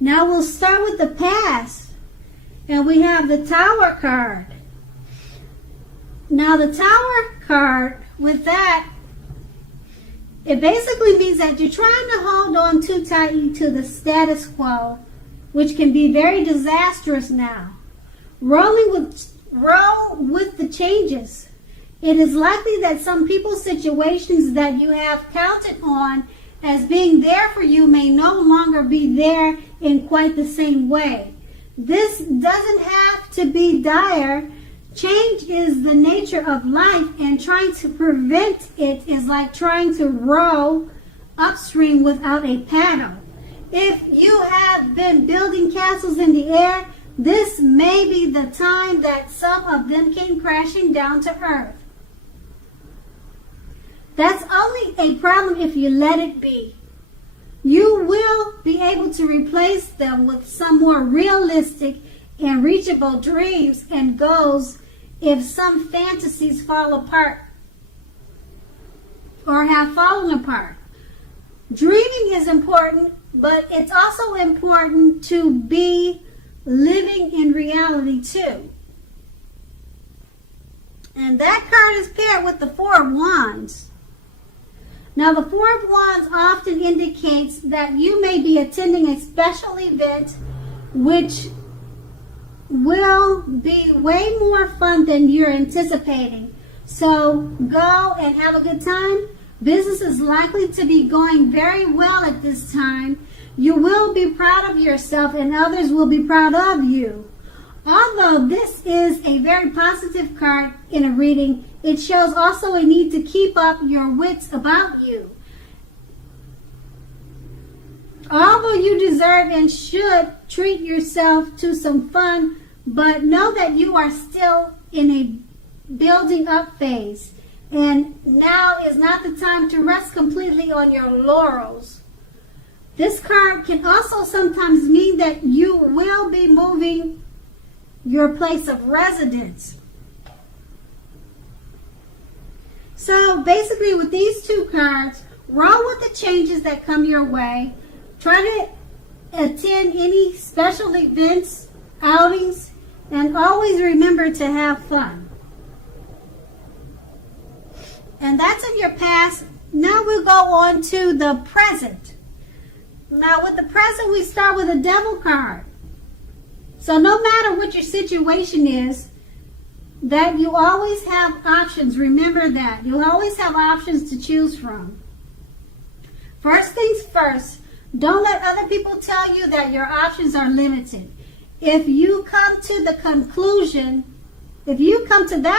Now we'll start with the past. And we have the Tower card. Now the Tower card, with that, it basically means that you're trying to hold on too tightly to the status quo, which can be very disastrous now. Roll with the changes. It is likely that some people's situations that you have counted on as being there for you may no longer be there in quite the same way. This doesn't have to be dire. Change is the nature of life, and trying to prevent it is like trying to row upstream without a paddle. If you have been building castles in the air, this may be the time that some of them came crashing down to earth. That's only a problem if you let it be. You will be able to replace them with some more realistic and reachable dreams and goals if some fantasies fall apart or have fallen apart. Dreaming is important, but it's also important to be living in reality too. And that card is paired with the Four of Wands. Now the Four of Wands often indicates that you may be attending a special event which will be way more fun than you're anticipating. So go and have a good time. Business is likely to be going very well at this time. You will be proud of yourself and others will be proud of you. Although this is a very positive card in a reading, it shows also a need to keep up your wits about you. Although you deserve and should treat yourself to some fun, but know that you are still in a building up phase. And now is not the time to rest completely on your laurels. This card can also sometimes mean that you will be moving your place of residence. So basically with these two cards, roll with the changes that come your way. Try to attend any special events, outings, and always remember to have fun. And that's in your past. Now we'll go on to the present. Now with the present, we start with a Devil card. So no matter what your situation is, that you always have options. Remember that. You always have options to choose from. First things first, don't let other people tell you that your options are limited. If you come to that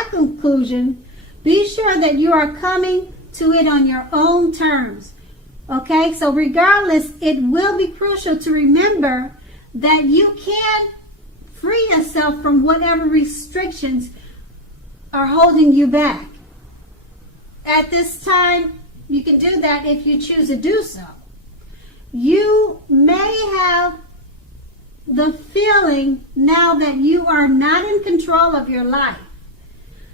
conclusion, be sure that you are coming to it on your own terms. Okay, so regardless, it will be crucial to remember that you can free yourself from whatever restrictions are holding you back. At this time, you can do that if you choose to do so. You may have the feeling now that you are not in control of your life.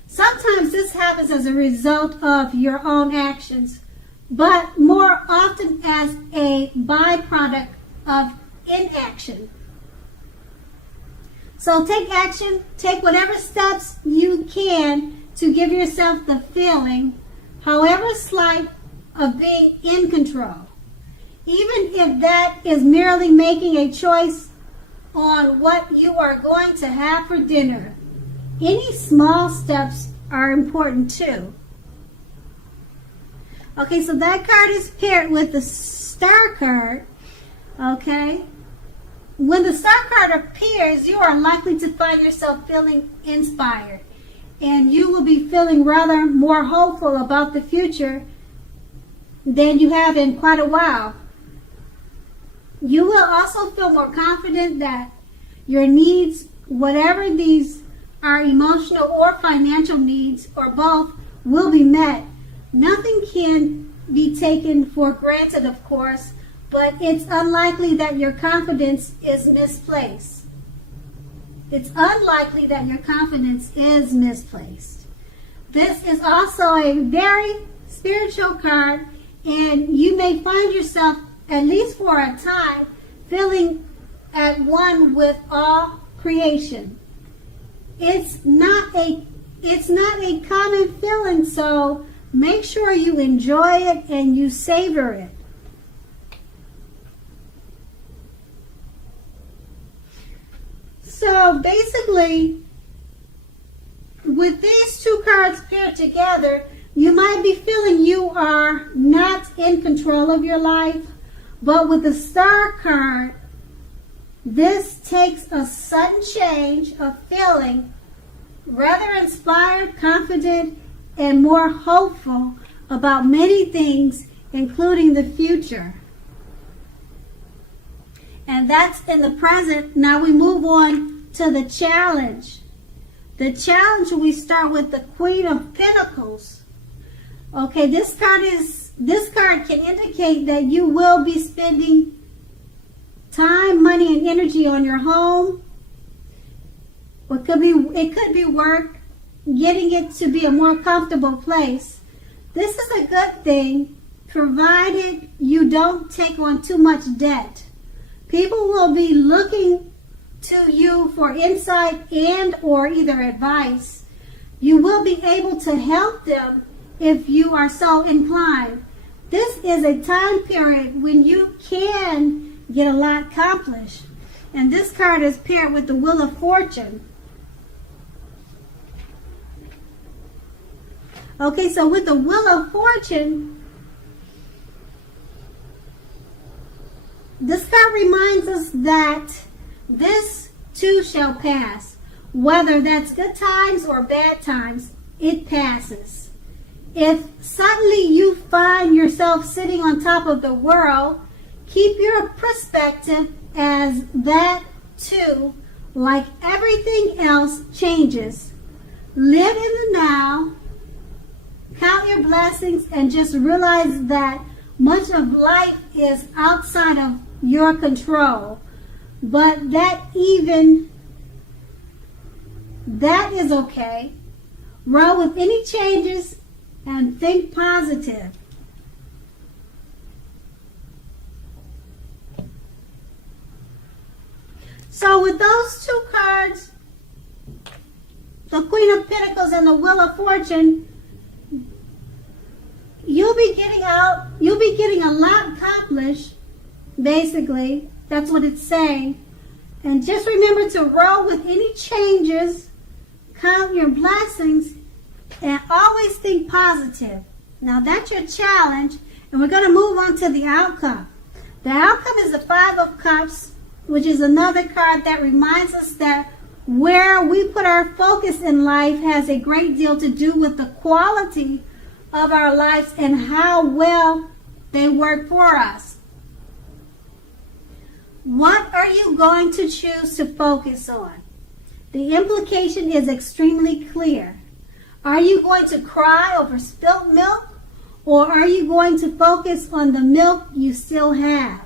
Sometimes this happens as a result of your own actions, but more often as a byproduct of inaction. So take action, take whatever steps you can to give yourself the feeling, however slight, of being in control. Even if that is merely making a choice on what you are going to have for dinner. Any small steps are important too. Okay, so that card is paired with the Star card. Okay. When the Star card appears, you are likely to find yourself feeling inspired. And you will be feeling rather more hopeful about the future than you have in quite a while. You will also feel more confident that your needs, whatever these are, emotional or financial needs, or both, will be met. Nothing can be taken for granted, of course, but it's unlikely that your confidence is misplaced. It's unlikely that your confidence is misplaced. This is also a very spiritual card, and you may find yourself, at least for a time, feeling at one with all creation. It's not a common feeling, so make sure you enjoy it and you savor it. So basically, with these two cards paired together, you might be feeling you are not in control of your life, but with the Star card, this takes a sudden change of feeling rather inspired, confident, and more hopeful about many things, including the future. And that's in the present. Now we move on to the challenge. The challenge, we start with the Queen of Pentacles. Okay, this card can indicate that you will be spending time, money, and energy on your home. It could be work, getting it to be a more comfortable place. This is a good thing, provided you don't take on too much debt. People will be looking to you for insight and or either advice. You will be able to help them if you are so inclined. This is a time period when you can get a lot accomplished. And this card is paired with the Wheel of Fortune. Okay, so with the Wheel of Fortune, this card reminds us that this too shall pass. Whether that's good times or bad times, it passes. If suddenly you find yourself sitting on top of the world, keep your perspective as that too, like everything else, changes. Live in the now, count your blessings, and just realize that much of life is outside of your control. But that is okay. Roll with any changes and think positive. So with those two cards, the Queen of Pentacles and the Wheel of Fortune, you'll be getting a lot accomplished, basically. That's what it's saying. And just remember to roll with any changes, count your blessings, and always think positive. Now that's your challenge, and we're going to move on to the outcome. The outcome is the Five of Cups, which is another card that reminds us that where we put our focus in life has a great deal to do with the quality of our lives and how well they work for us. What are you going to choose to focus on? The implication is extremely clear. Are you going to cry over spilt milk, or are you going to focus on the milk you still have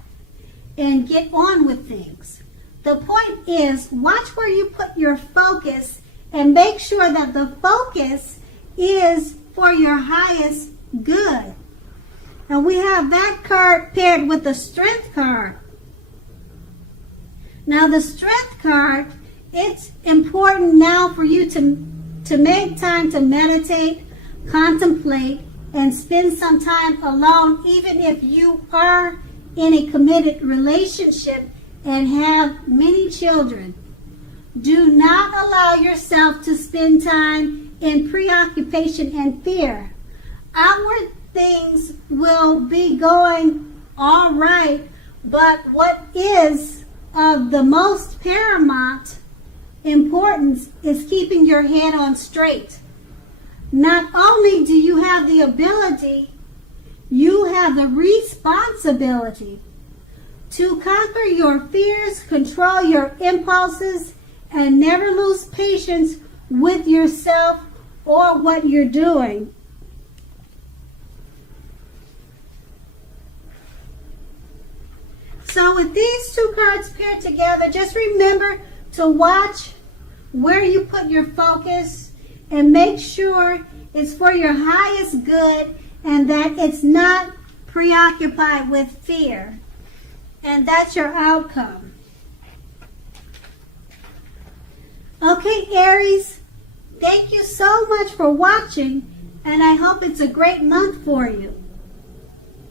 and get on with things? The point is, watch where you put your focus and make sure that the focus is for your highest good. And we have that card paired with the Strength card. Now the Strength card, it's important now for you to make time to meditate, contemplate, and spend some time alone, even if you are in a committed relationship and have many children. Do not allow yourself to spend time in preoccupation and fear. Outward things will be going all right, but what is of the most paramount importance is keeping your head on straight. Not only do you have the ability, you have the responsibility to conquer your fears, control your impulses, and never lose patience with yourself or what you're doing. So with these two cards paired together, just remember to watch where you put your focus and make sure it's for your highest good and that it's not preoccupied with fear. And that's your outcome. Okay, Aries, thank you so much for watching, and I hope it's a great month for you.